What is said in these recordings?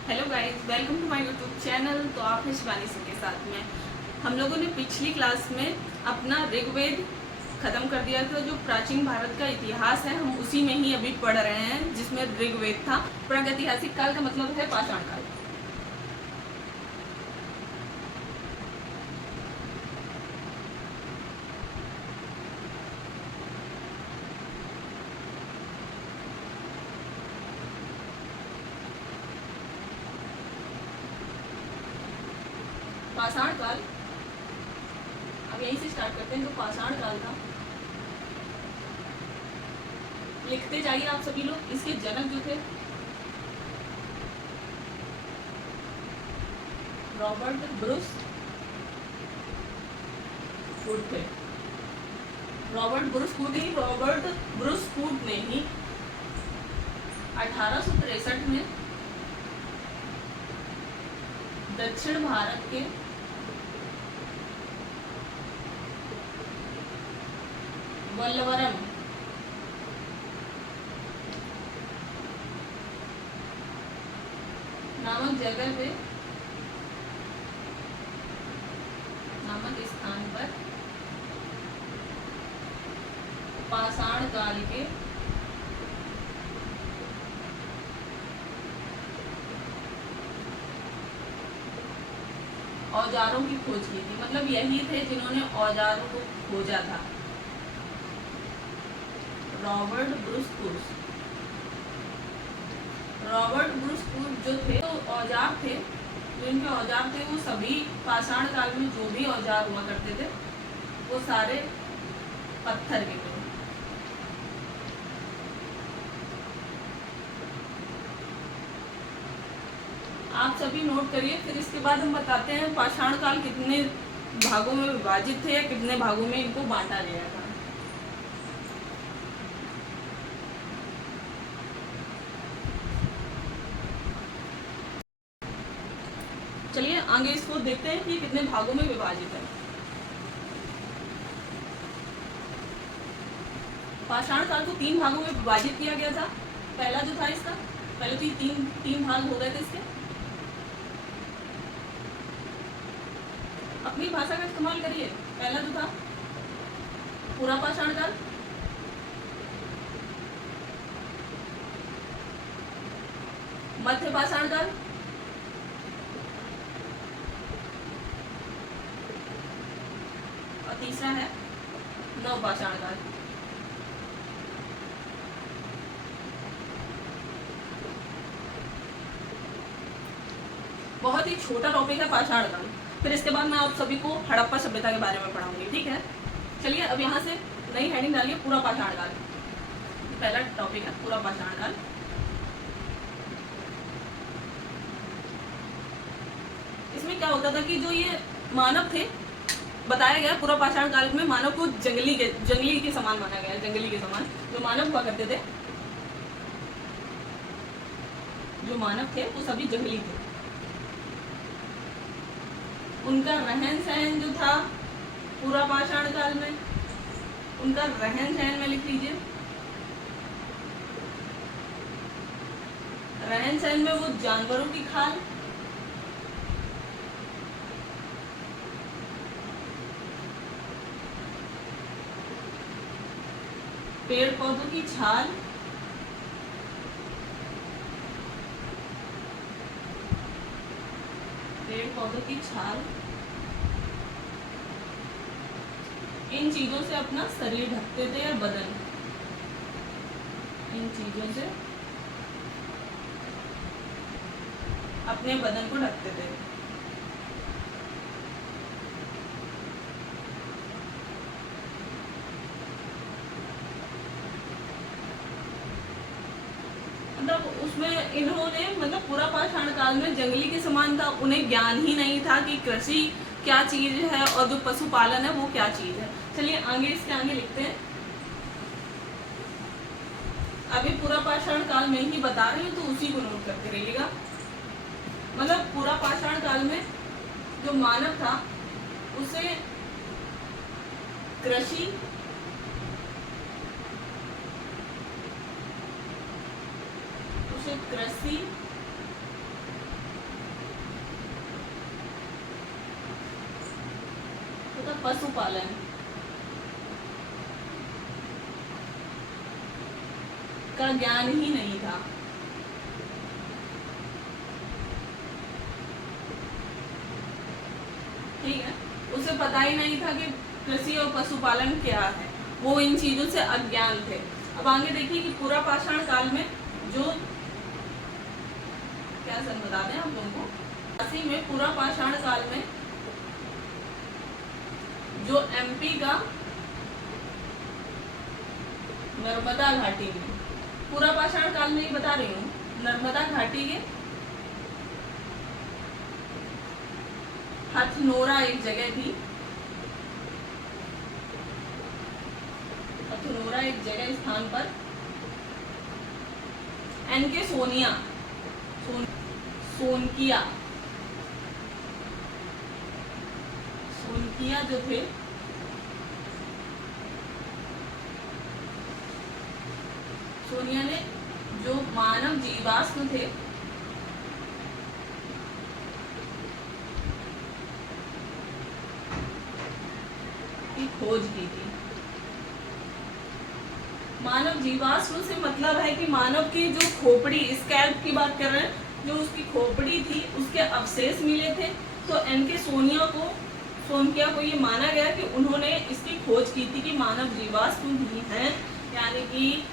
Hello guys, welcome to my YouTube channel. तो आप हैं शिवानी सिंह के साथ में। हम लोगों ने पिछली क्लास में अपना ऋग्वेद खत्म कर दिया था। जो प्राचीन भारत का इतिहास है हम उसी में ही अभी पढ़ रहे हैं, जिसमें ऋग्वेद था। प्रागैतिहासिक काल का मतलब है पाषाण काल। पाषाण काल, अब यहीं से स्टार्ट करते हैं। जो पाषाण काल था, लिखते जाइए आप सभी लोग। इसके जनक जो थे रॉबर्ट ब्रूस फूड थे। रॉबर्ट ब्रूस फूड ने ही 1863 में दक्षिण भारत के वल्लवरम नामक जगह पे, नामक स्थान पर पाषाण काल के औजारों की खोज की थी। मतलब यही थे जिन्होंने औजारों को खोजा था। रॉबर्ट ब्रूस जो थे तो औजार थे, जो इनके औजार थे वो सभी पाषाण काल में जो भी औजार हुआ करते थे वो सारे पत्थर के थे। आप सभी नोट करिए। फिर इसके बाद हम बताते हैं पाषाण काल कितने भागों में विभाजित थे या कितने भागों में इनको बांटा गया था। चलिए आगे इसको देखते हैं कि कितने भागों में विभाजित है। पाषाण काल को 3 भागों में विभाजित किया गया था। पहला जो था इसका, पहले तो ये तीन भाग हो गए थे इसके। अपनी भाषा का इस्तेमाल करिए। पहला जो था पूरा पाषाण काल, मध्य पाषाण काल, और तीसरा है नव पाषाण काल। बहुत ही छोटा टॉपिक है पाषाण काल। फिर इसके बाद मैं आप सभी को हड़प्पा सभ्यता के बारे में पढ़ाऊंगी, ठीक है। चलिए अब यहाँ से नई हेडिंग डालिए, पूरा पाषाण काल। पहला टॉपिक है पूरा पाषाण काल। इसमें क्या होता था कि जो ये मानव थे, बताया गया पूरा पाषाण काल में मानव को जंगली के समान माना गया। जंगली के समान जो मानव हुआ करते थे, जो मानव थे वो सभी जंगली थे। उनका रहन सहन जो था पूरा पाषाण काल में, उनका रहन सहन में लिख लीजिए। रहन सहन में वो जानवरों की खाल, पेड़ पौधों की छाल, इन चीजों से अपना शरीर ढकते थे या बदन, इन चीजों से अपने बदन को ढकते थे। मतलब उसमें इन्होंने, मतलब पूरा पाषाण काल में जंगली के समान था। उन्हें ज्ञान ही नहीं था कि कृषि क्या चीज है और जो पशुपालन है वो क्या चीज है। चलिए आगे, इसके आगे लिखते हैं। अभी पूरा पाषाण काल में ही बता रही हूँ तो उसी को नोट करते रहिएगा। मतलब पूरा पाषाण काल में जो मानव था उसे कृषि, पशुपालन का ज्ञान ही नहीं था। ठीक है, उसे पता ही नहीं था कि कृषि और पशुपालन क्या है, वो इन चीजों से अज्ञान थे। अब आगे देखिए कि पूरा पाषाण काल में जो क्या सन बता दें आप लोगों को, 80 में पूरा पाषाण काल में जो एमपी का नर्मदा घाटी में, पूरा पाषाण काल में ही बता रही हूँ, नर्मदा घाटी के हथनोरा एक जगह थी, हथनोरा एक जगह स्थान पर एनके सोनिया सोनकिया जो थे, सोनिया ने जो मानव जीवाश्म थे की खोज की थी। मानव जीवाश्म से मतलब है कि मानव की जो खोपड़ी, स्कैल्प की बात कर रहे हैं, जो उसकी खोपड़ी थी उसके अवशेष मिले थे। तो एनके सोनकिया को ये माना गया कि उन्होंने इसकी खोज की थी कि मानव जीवाश्म भी हैं, यानी कि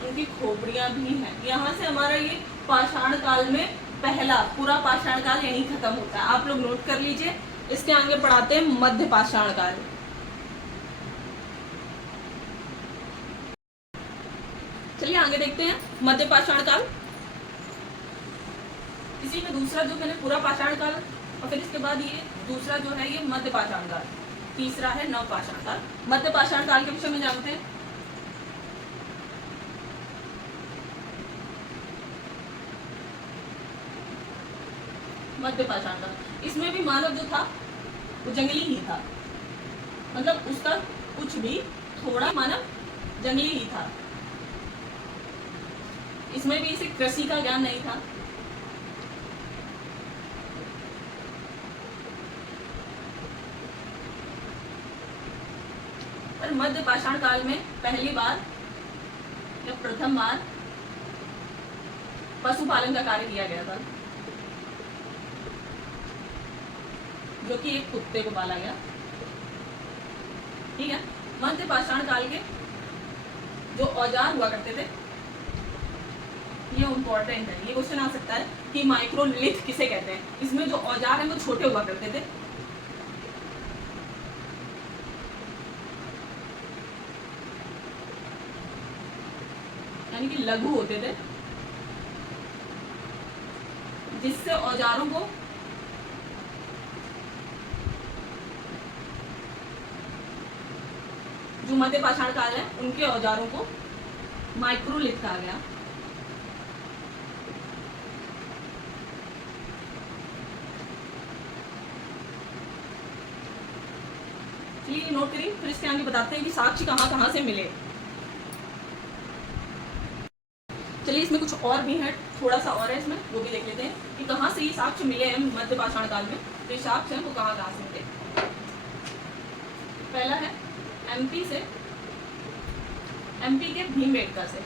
उनकी खोपड़ियां भी हैं। यहाँ से हमारा ये पाषाण काल में पहला पूरा पाषाण काल यहीं खत्म होता है। आप लोग नोट कर लीजिए। इसके आगे पढ़ाते हैं मध्य पाषाण काल। चलिए आगे देखते हैं मध्य पाषाण काल। इसी में दूसरा जो मैंने पूरा पाषाण काल और फिर इसके बाद ये दूसरा जो है ये मध्य पाषाण काल, तीसरा है नव पाषाण काल। मध्य पाषाण काल के विषय में जानते हैं। मध्य पाषाण काल, इसमें भी मानव जो था वो जंगली ही था, मतलब उसका कुछ भी थोड़ा मानव जंगली ही था। इसमें भी इसे कृषि का ज्ञान नहीं था। पर मध्य पाषाण काल में पहली बार या प्रथम बार पशुपालन का कार्य किया गया था, जो कि एक कुत्ते को पाला गया। ठीक है, मध्य पाषाण काल के जो औजार हुआ करते थे, ये इम्पोर्टेंट है, ये क्वेश्चन आ सकता है कि माइक्रोलिथ किसे कहते हैं। इसमें जो औजार हैं वो छोटे हुआ करते थे। यानी कि लघु होते थे, जिससे औजारों को जो मध्य पाषाण काल है उनके औजारों को माइक्रोलिथ कहा गया। चलिए नोट करिए, फिर इसके आगे बताते हैं कि साक्ष्य कहाँ से मिले। चलिए इसमें कुछ और भी है, थोड़ा सा और है इसमें, वो भी देख लेते हैं कि कहाँ से ये साक्ष्य मिले हैं मध्य पाषाण काल में। तो ये साक्ष्य हैं वो कहाँ से मिले। पहला है एमपी से, एमपी के भीमबेटका से।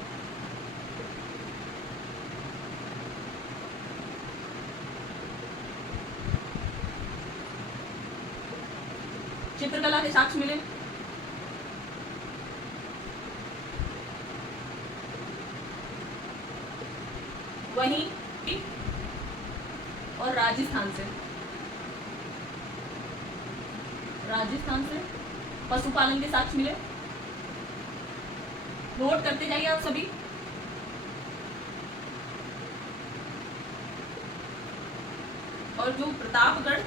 चित्रकला के साक्ष्य मिले। वहीं और राजस्थान से पशुपालन के साक्ष्य मिले। नोट करते जाइए आप सभी। और जो प्रतापगढ़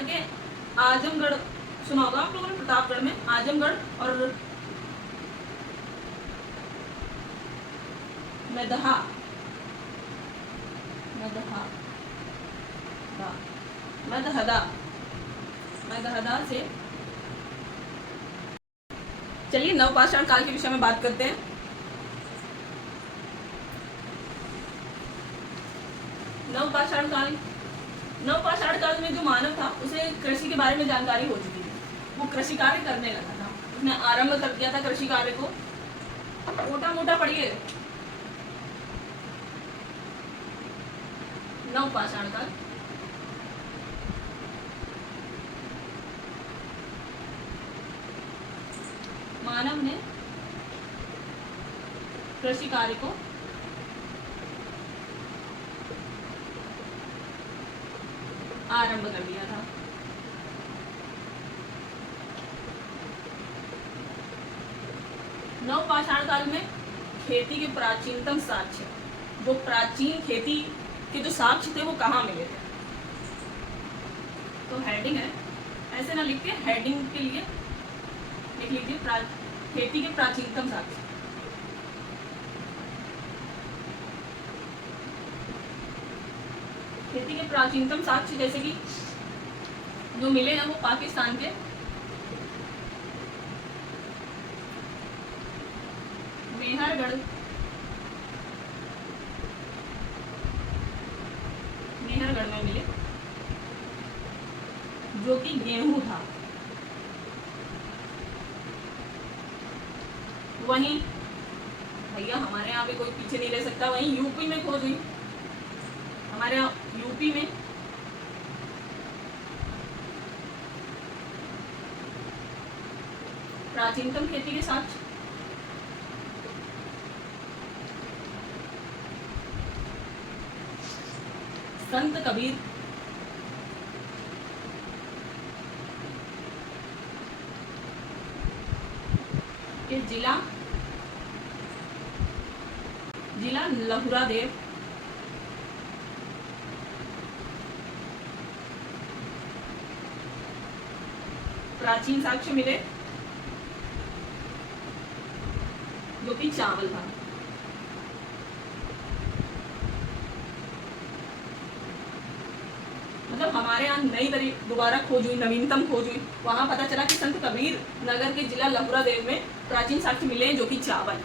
के आजमगढ़ सुना होगा आप लोगों ने। प्रतापगढ़ में आजमगढ़ और मदहदा से। चलिए नवपाषाण काल के विषय में बात करते हैं। नवपाषाण काल, नवपाषाण काल में जो मानव था उसे कृषि के बारे में जानकारी हो चुकी थी, वो कृषि कार्य करने लगा था, उसने आरंभ कर दिया था कृषि कार्य को। मोटा मोटा पढ़िए, नवपाषाण काल, मानव ने कृषि कार्य को आरंभ कर दिया था। नवपाषाण काल में खेती के प्राचीनतम साक्ष्य, वो प्राचीन खेती के जो साक्ष्य थे वो कहाँ मिले थे। तो हेडिंग है, ऐसे ना लिख के हेडिंग के लिए लिख लीजिए खेती के प्राचीनतम साक्ष्य। खेती के प्राचीनतम साक्ष्य जैसे कि जो मिले हैं वो पाकिस्तान के मेहरगढ़ में मिले, जो कि गेहूं था। वहीं भैया हमारे यहाँ पे कोई पीछे नहीं रह सकता, वहीं यूपी में खोज हुई, हमारे यहाँ यूपी में प्राचीनतम खेती के साक्ष्य। संत कबीर के जिला लहुरा देव प्राचीन साक्ष्य मिले, जो कि चावल था। मतलब हमारे यहाँ नई तरीके दोबारा खोज हुई, नवीनतम खोज हुई, वहां पता चला कि संत कबीर नगर के जिला लहुरा देव में प्राचीन साक्ष्य मिले जो कि चावल।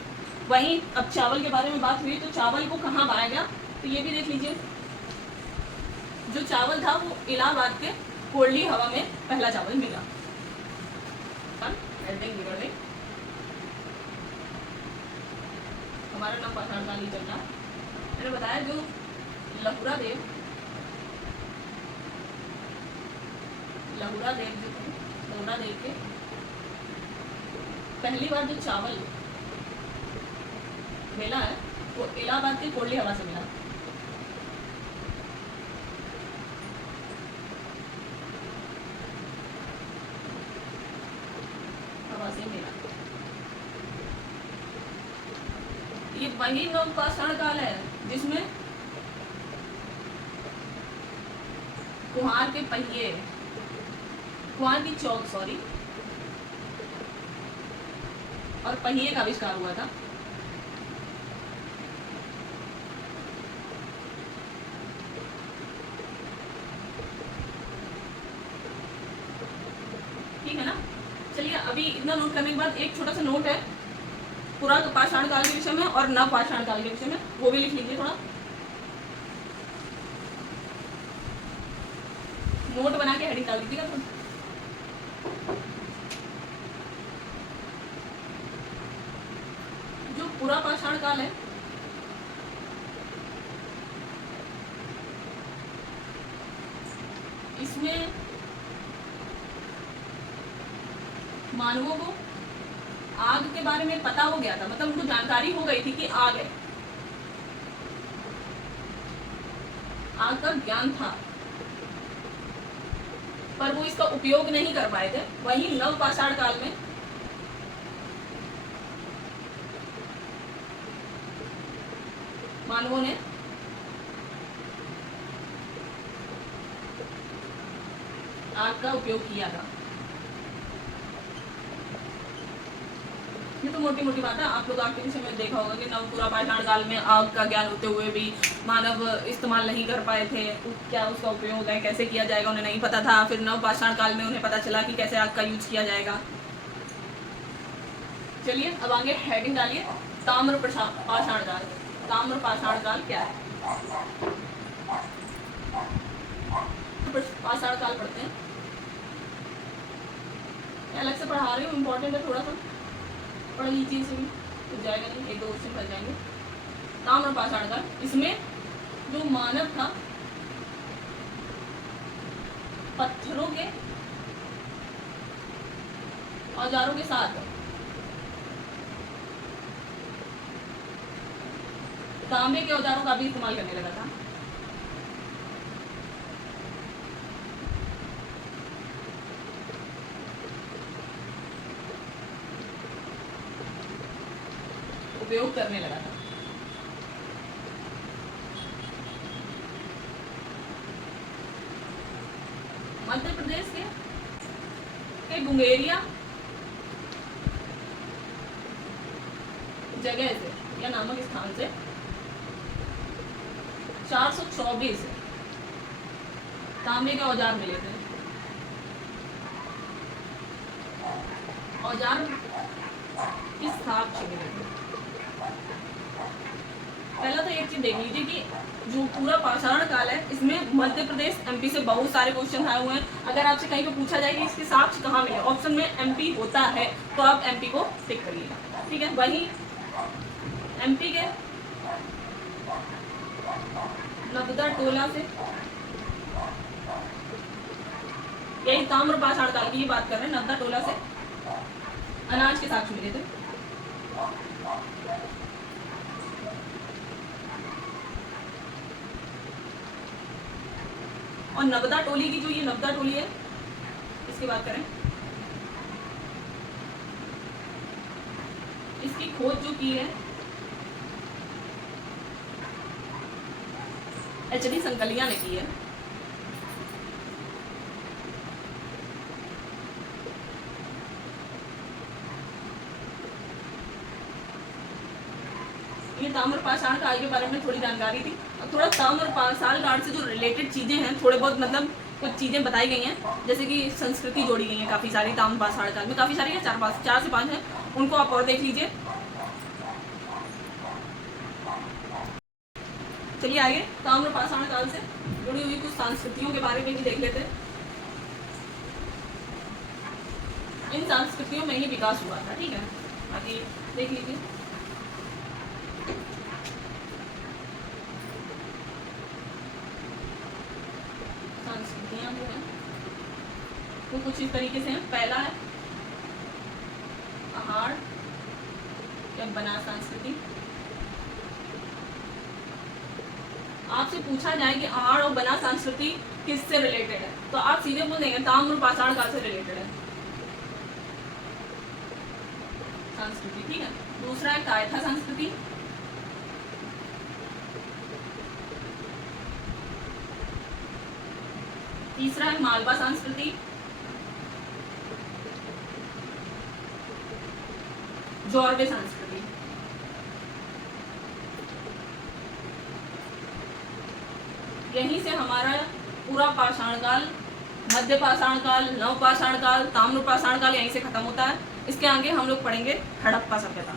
वहीं अब चावल के बारे में बात हुई तो चावल को कहाँ पाया गया, तो ये भी देख लीजिए। जो चावल था वो इलाहाबाद के कोल्डी हवा में पहला चावल मिला। हमारा नवपाषाण काल ही चल रहा। मैंने बताया जो लहुरा देव जो थे, लहुरा देव के पहली बार जो चावल मिला है वो इलाहाबाद के कोल्डी हवा से मिला। हवा से मिला। ये वही नवपाषाण काल है जिसमें कुम्हार के पहिए, कुम्हार की चौक और पहिए का आविष्कार हुआ था। ठीक है ना। चलिए अभी इतना नोट करने के बाद एक छोटा सा नोट है पुरापाषाण काल के विषय में और नवपाषाण काल के विषय में, वो भी लिख लीजिए। थोड़ा नोट बना के हेडिंग डाल दीजिएगा। जो पुरापाषाण काल है इसमें मानवों को आग के बारे में पता हो गया था, मतलब उनको जानकारी हो गई थी कि आग है, आग का ज्ञान था, पर वो इसका उपयोग नहीं कर पाए थे। वहीं नवपाषाण काल में मानवों ने आग का उपयोग किया था। ये तो मोटी मोटी बात है, आप लोग आग के विषय में देखा होगा कि पुरापाषाण काल में आग का ज्ञान होते हुए भी मानव इस्तेमाल नहीं कर पाए थे, क्या उसका उपयोग है, कैसे किया जाएगा उन्हें नहीं पता था। फिर नवपाषाण काल में उन्हें पता चला कि कैसे आग का यूज किया जाएगा। चलिए अब आगे हेडिंग डालिए, ताम्रपाषाण काल। ताम्रपाषाण काल क्या है? मध्य पाषाण काल पढ़ते हैं, अलग से पढ़ा रही हूँ, इम्पोर्टेंट है, थोड़ा सा पढ़ लीजिए, इसमें कुछ जाएगा नहीं, एक दो क्वेश्चन भर जाएंगे। ताम्र पाषाण काल, इसमें जो मानव था पत्थरों के औजारों के साथ तांबे के औजारों का भी इस्तेमाल करने लगा था। उपयोग करने लगा था। मध्य प्रदेश के गुंगेरिया जगह से या नामक स्थान से 424 तांबे के औजार मिले थे। औजार किस साक्ष्य मिले थे? पहला तो एक चीज देख लीजिए कि जो पूरा पाषाण काल है इसमें मध्य प्रदेश एमपी से बहुत सारे क्वेश्चन आए हुए हैं। अगर आपसे कहीं पे पूछा जाए कि इसके साक्ष्य कहाँ मिले, ऑप्शन में एमपी होता है तो आप एमपी को टिक करिएगा, ठीक है। वही एमपी के नबदा टोला से, यही ताम्र पाषाण काल की बात कर रहे हैं, नबदा टोला से अनाज के साक्ष्य मिले थे। और नबदा टोली की जो ये नबदा टोली है इसकी बात करें, इसकी खोज जो की है एचडी संकलिया ने की है। ये ताम्र पाषाण काल के बारे में थोड़ी जानकारी थी। और थोड़ा ताम्र पाषाण काल से जो रिलेटेड चीजें हैं, थोड़े बहुत मतलब कुछ चीजें बताई गई हैं, जैसे कि संस्कृति जोड़ी गई है काफी सारी ताम्र पाषाण काल में, काफी सारी है, 4 से 5 है, उनको आप और देख लीजिए। चलिए आगे ताम्र पाषाण काल से जुड़ी हुई कुछ संस्कृतियों के बारे में भी देख लेते हैं। इन संस्कृतियों में ही विकास हुआ था, ठीक है, बाकी देख लीजिए। संस्कृतियां जो है वो कुछ इस तरीके से हैं। पहला है आहार या बना संस्कृति। आपसे पूछा जाए कि आहार और बना संस्कृति किससे रिलेटेड है तो आप सीधे बोल देंगे ताम्र पाषाण काल से रिलेटेड है संस्कृति, ठीक है। दूसरा है कायथा संस्कृति। तीसरा है मालवा संस्कृति। जॉर्वे संस्कृति। यहीं से हमारा पूरा पाषाण काल, मध्य पाषाण काल, नव पाषाण काल, ताम्र पाषाण काल यहीं से खत्म होता है। इसके आगे हम लोग पढ़ेंगे हड़प्पा सभ्यता।